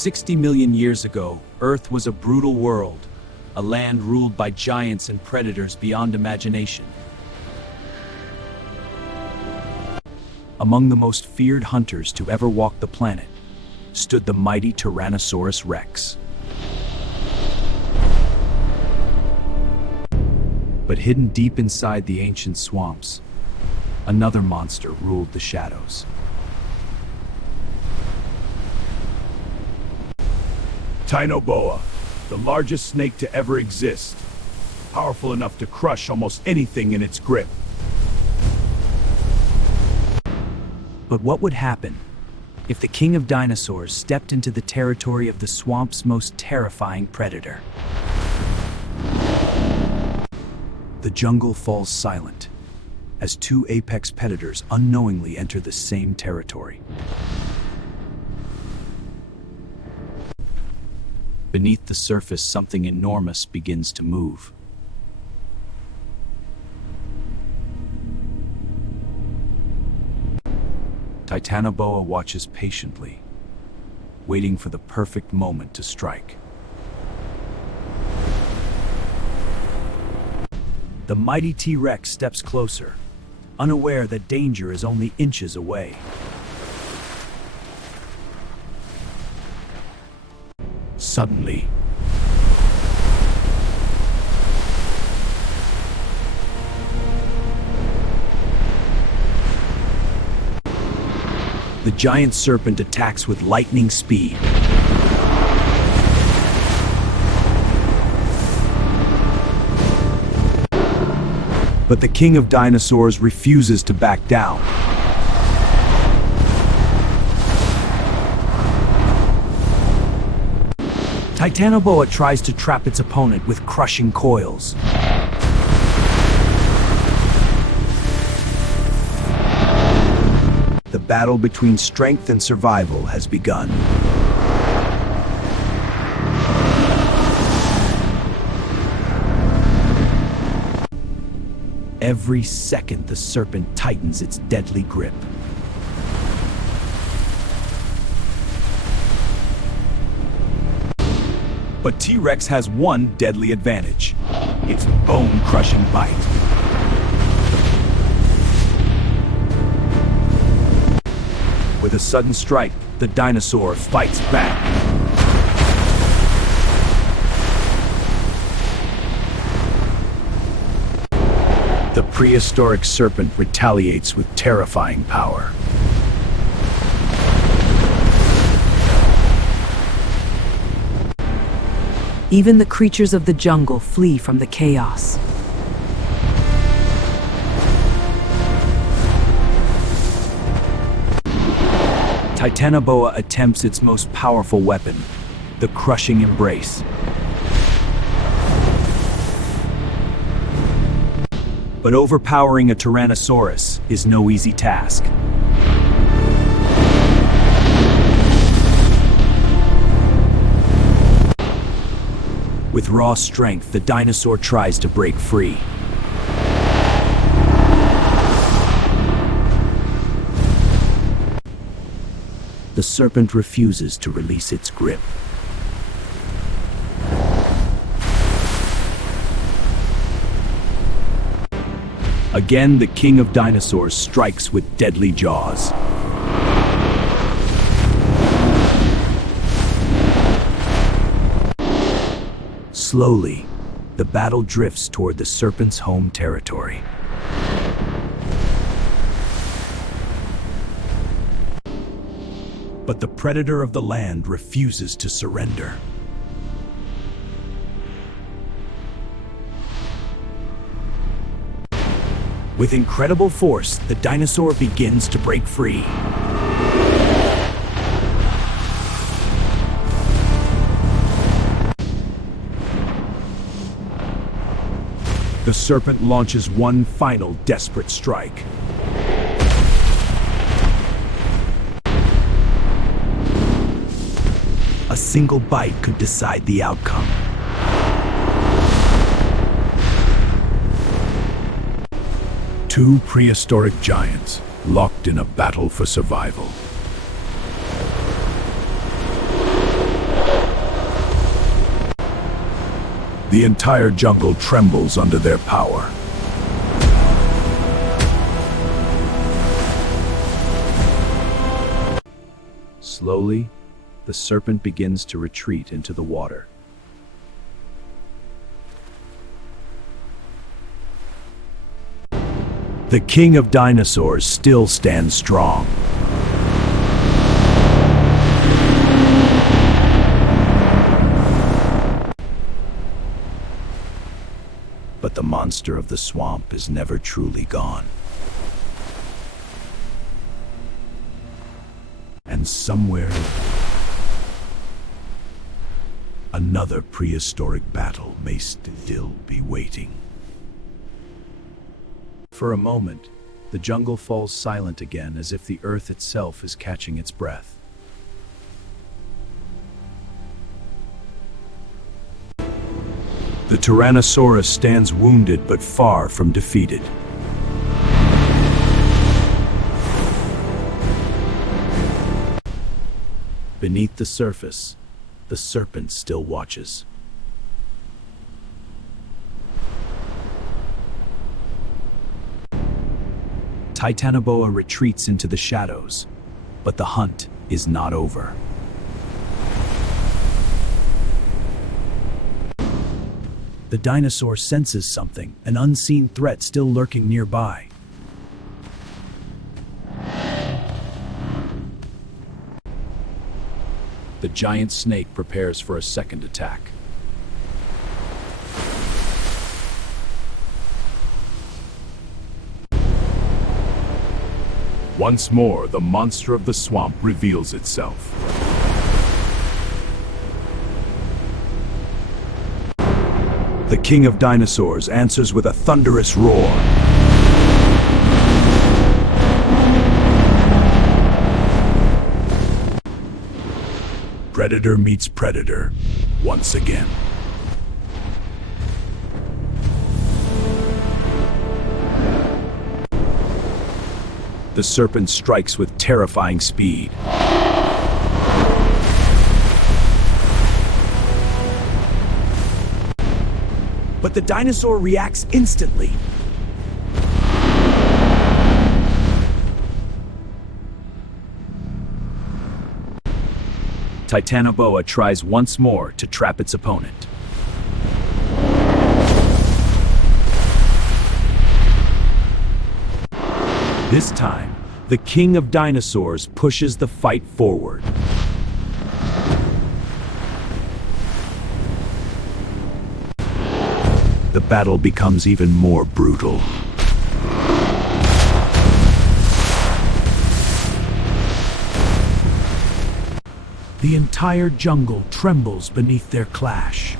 60 million years ago, Earth was a brutal world, a land ruled by giants and predators beyond imagination. Among the most feared hunters to ever walk the planet stood the mighty Tyrannosaurus Rex. But hidden deep inside the ancient swamps, another monster ruled the shadows. Titanoboa, the largest snake to ever exist, powerful enough to crush almost anything in its grip. But what would happen if the king of dinosaurs stepped into the territory of the swamp's most terrifying predator? The jungle falls silent as two apex predators unknowingly enter the same territory. Beneath the surface, something enormous begins to move. Titanoboa watches patiently, waiting for the perfect moment to strike. The mighty T-Rex steps closer, unaware that danger is only inches away. Suddenly, the giant serpent attacks with lightning speed. But the king of dinosaurs refuses to back down. Titanoboa tries to trap its opponent with crushing coils. The battle between strength and survival has begun. Every second, the serpent tightens its deadly grip. But T-Rex has one deadly advantage: its bone-crushing bite. With a sudden strike, the dinosaur fights back. The prehistoric serpent retaliates with terrifying power. Even the creatures of the jungle flee from the chaos. Titanoboa attempts its most powerful weapon, the crushing embrace. But overpowering a Tyrannosaurus is no easy task. With raw strength, the dinosaur tries to break free. The serpent refuses to release its grip. Again, the king of dinosaurs strikes with deadly jaws. Slowly, the battle drifts toward the serpent's home territory. But the predator of the land refuses to surrender. With incredible force, the dinosaur begins to break free. The serpent launches one final desperate strike. A single bite could decide the outcome. two prehistoric giants locked in a battle for survival. The entire jungle trembles under their power. Slowly, the serpent begins to retreat into the water. The king of dinosaurs still stands strong. But the monster of the swamp is never truly gone. And somewhere, another prehistoric battle may still be waiting. For a moment, the jungle falls silent again, as if the earth itself is catching its breath. The Tyrannosaurus stands wounded but far from defeated. Beneath the surface, the serpent still watches. Titanoboa retreats into the shadows, but the hunt is not over. The dinosaur senses something, an unseen threat still lurking nearby. The giant snake prepares for a second attack. Once more, the monster of the swamp reveals itself. The king of dinosaurs answers with a thunderous roar. Predator meets predator once again. The serpent strikes with terrifying speed. But the dinosaur reacts instantly. Titanoboa tries once more to trap its opponent. This time, the king of dinosaurs pushes the fight forward. The battle becomes even more brutal. The entire jungle trembles beneath their clash.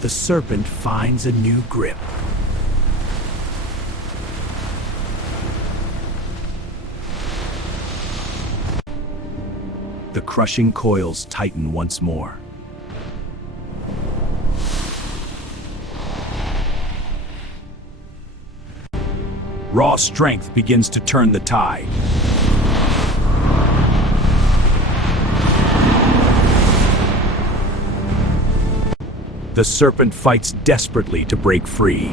The serpent finds a new grip. The crushing coils tighten once more. Raw strength begins to turn the tide. The serpent fights desperately to break free.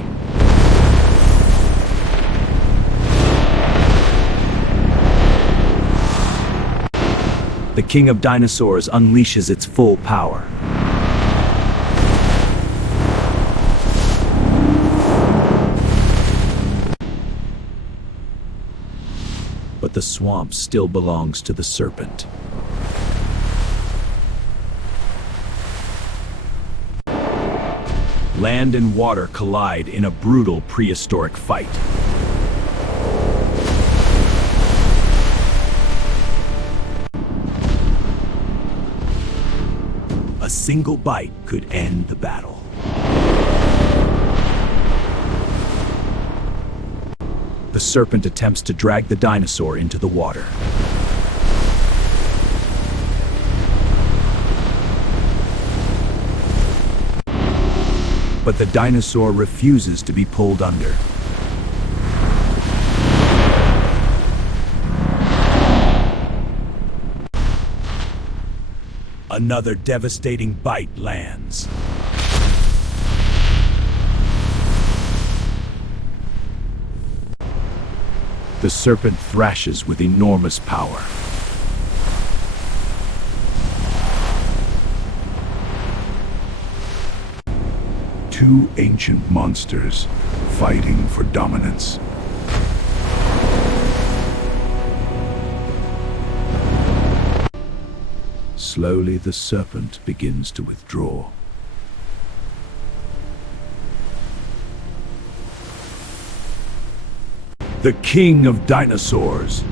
The king of dinosaurs unleashes its full power. But the swamp still belongs to the serpent. Land and water collide in a brutal prehistoric fight. A single bite could end the battle. The serpent attempts to drag the dinosaur into the water. But the dinosaur refuses to be pulled under. Another devastating bite lands. The serpent thrashes with enormous power. Two ancient monsters fighting for dominance. Slowly, the serpent begins to withdraw. The king of dinosaurs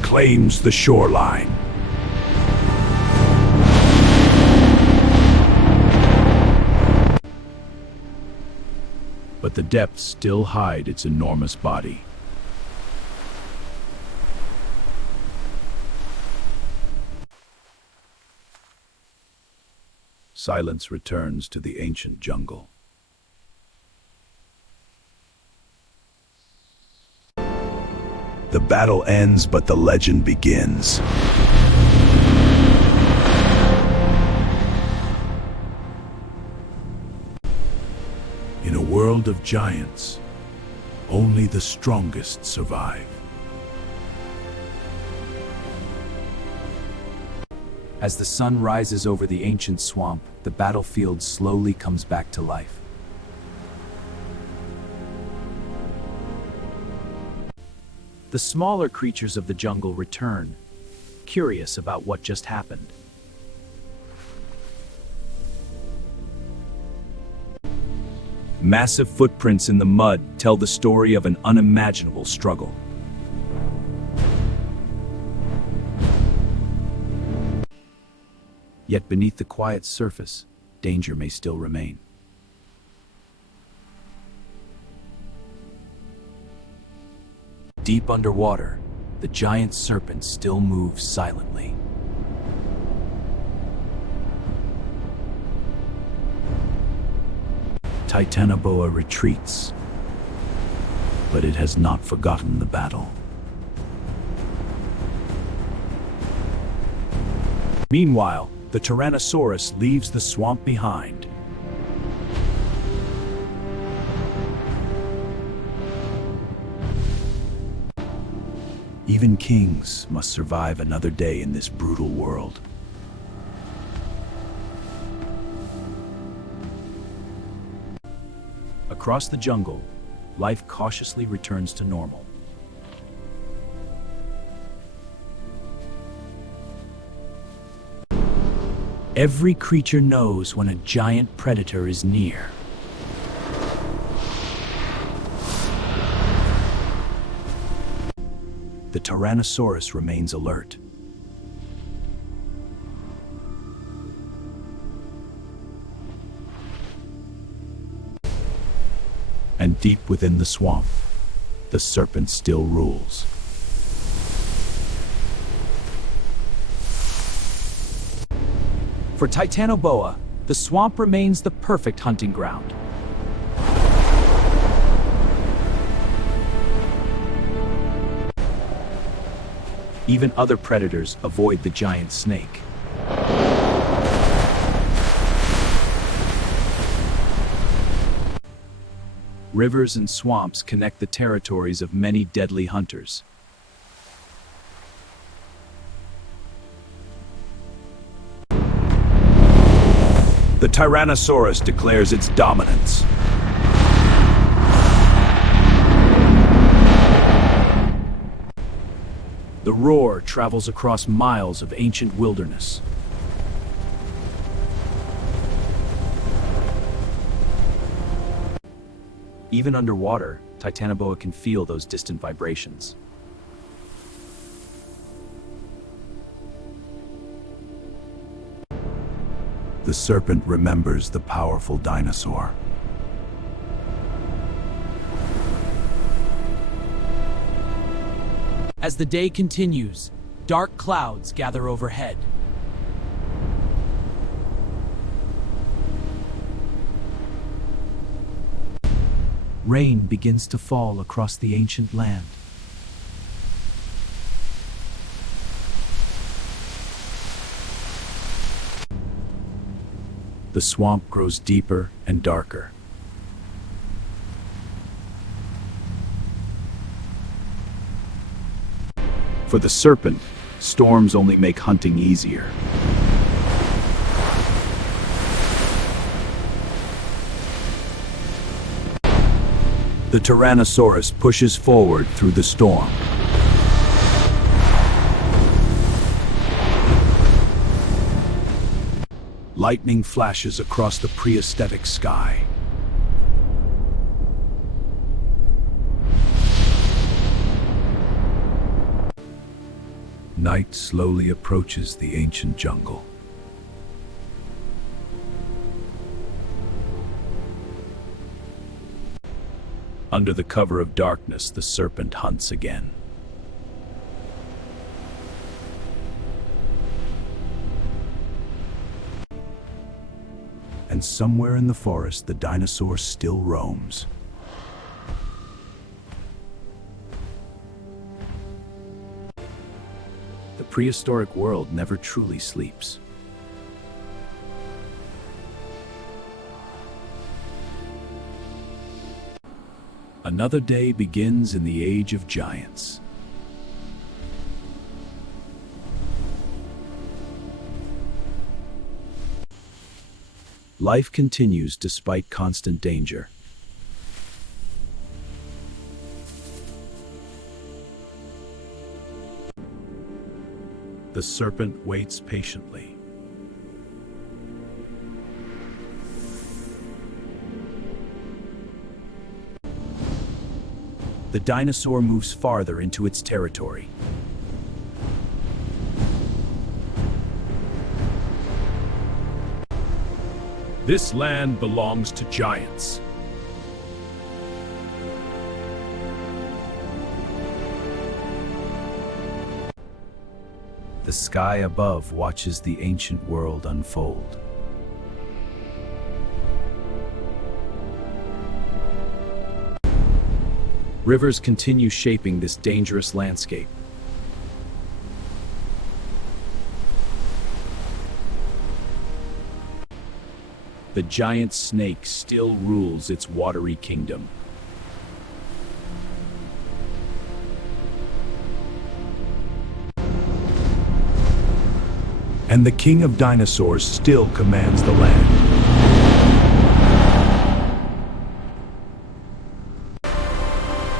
claims the shoreline. But the depths still hide its enormous body. Silence returns to the ancient jungle. The battle ends, but the legend begins. In a world of giants, only the strongest survive. As the sun rises over the ancient swamp, the battlefield slowly comes back to life. The smaller creatures of the jungle return, curious about what just happened. Massive footprints in the mud tell the story of an unimaginable struggle. Yet beneath the quiet surface, danger may still remain. Deep underwater, the giant serpent still moves silently. Titanoboa retreats, but it has not forgotten the battle. Meanwhile, the Tyrannosaurus leaves the swamp behind. Even kings must survive another day in this brutal world. Across the jungle, life cautiously returns to normal. Every creature knows when a giant predator is near. The Tyrannosaurus remains alert. And deep within the swamp, the serpent still rules. For Titanoboa, the swamp remains the perfect hunting ground. Even other predators avoid the giant snake. Rivers and swamps connect the territories of many deadly hunters. The Tyrannosaurus declares its dominance. The roar travels across miles of ancient wilderness. Even underwater, Titanoboa can feel those distant vibrations. The serpent remembers the powerful dinosaur. As the day continues, dark clouds gather overhead. Rain begins to fall across the ancient land. The swamp grows deeper and darker. For the serpent, storms only make hunting easier. The Tyrannosaurus pushes forward through the storm. Lightning flashes across the prehistoric sky. Night slowly approaches the ancient jungle. Under the cover of darkness, the serpent hunts again. And somewhere in the forest, the dinosaur still roams. The prehistoric world never truly sleeps. Another day begins in the age of giants. Life continues despite constant danger. The serpent waits patiently. The dinosaur moves farther into its territory. This land belongs to giants. The sky above watches the ancient world unfold. Rivers continue shaping this dangerous landscape. The giant snake still rules its watery kingdom. And the king of dinosaurs still commands the land.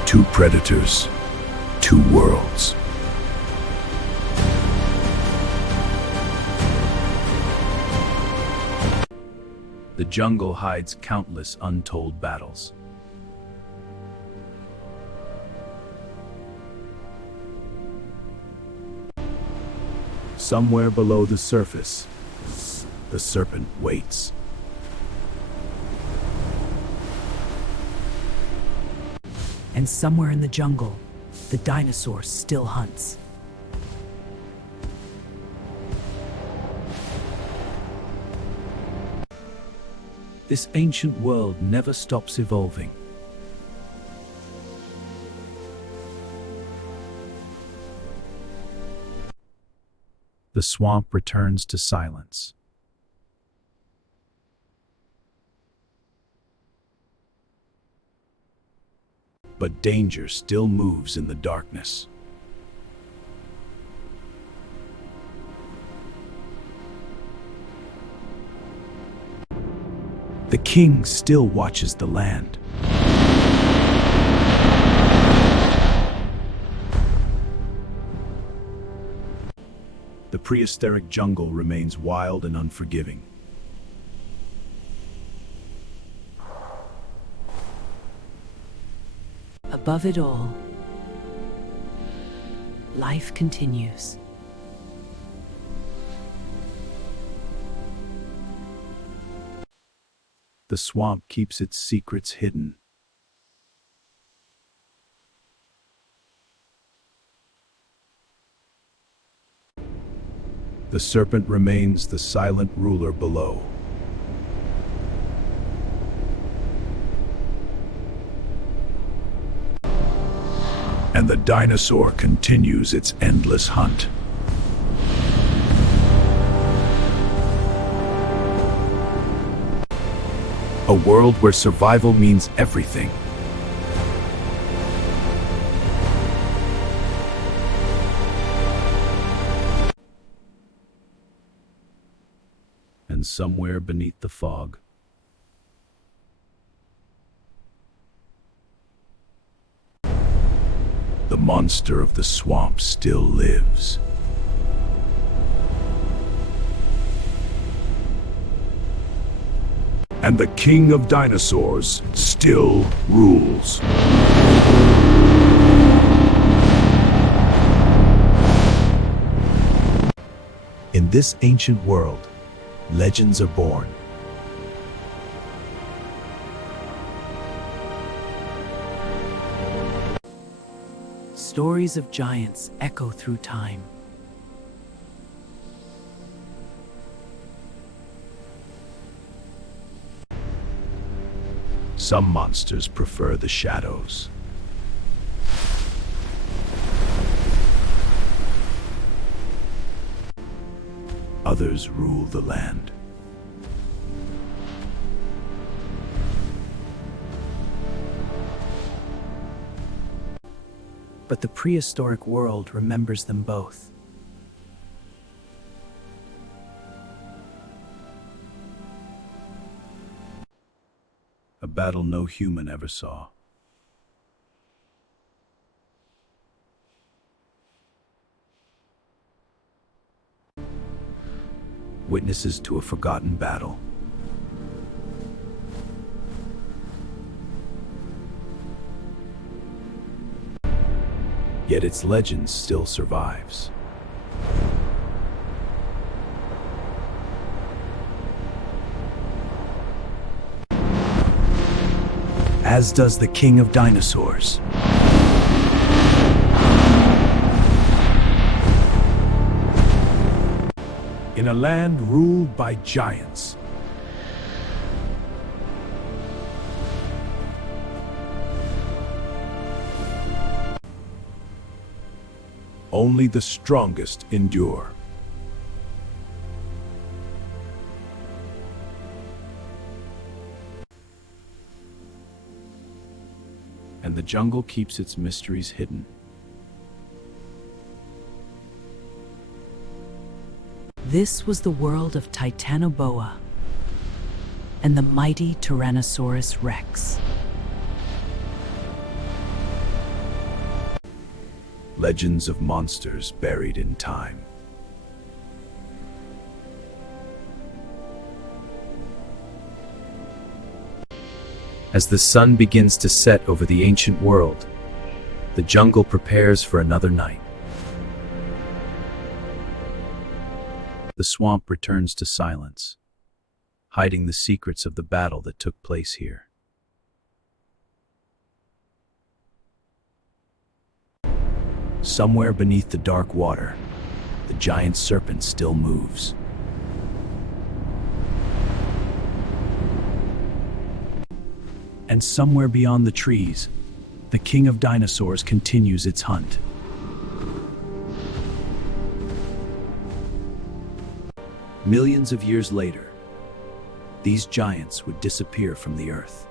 Two predators, two worlds. The jungle hides countless untold battles. Somewhere below the surface, the serpent waits. And somewhere in the jungle, the dinosaur still hunts. This ancient world never stops evolving. The swamp returns to silence. But danger still moves in the darkness. The king still watches the land. The prehistoric jungle remains wild and unforgiving. Above it all, life continues. The swamp keeps its secrets hidden. The serpent remains the silent ruler below. And the dinosaur continues its endless hunt. A world where survival means everything. And somewhere beneath the fog, the monster of the swamp still lives. And the king of dinosaurs still rules. In this ancient world, legends are born. Stories of giants echo through time. Some monsters prefer the shadows. Others rule the land. But the prehistoric world remembers them both. A battle no human ever saw. Witnesses to a forgotten battle. Yet its legend still survives. As does the king of dinosaurs. In a land ruled by giants, only the strongest endure. And the jungle keeps its mysteries hidden. This was the world of Titanoboa and the mighty Tyrannosaurus Rex. Legends of monsters buried in time. As the sun begins to set over the ancient world, the jungle prepares for another night. The swamp returns to silence, hiding the secrets of the battle that took place here. Somewhere beneath the dark water, the giant serpent still moves. And somewhere beyond the trees, the king of dinosaurs continues its hunt. Millions of years later, these giants would disappear from the earth.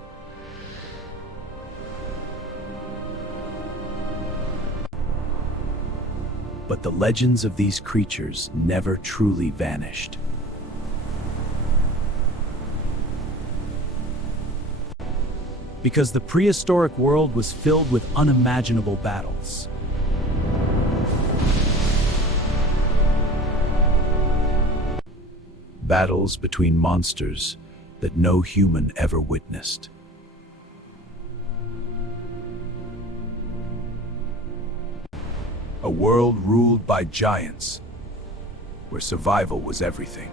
But the legends of these creatures never truly vanished. Because the prehistoric world was filled with unimaginable battles. Battles between monsters that no human ever witnessed. A world ruled by giants, where survival was everything.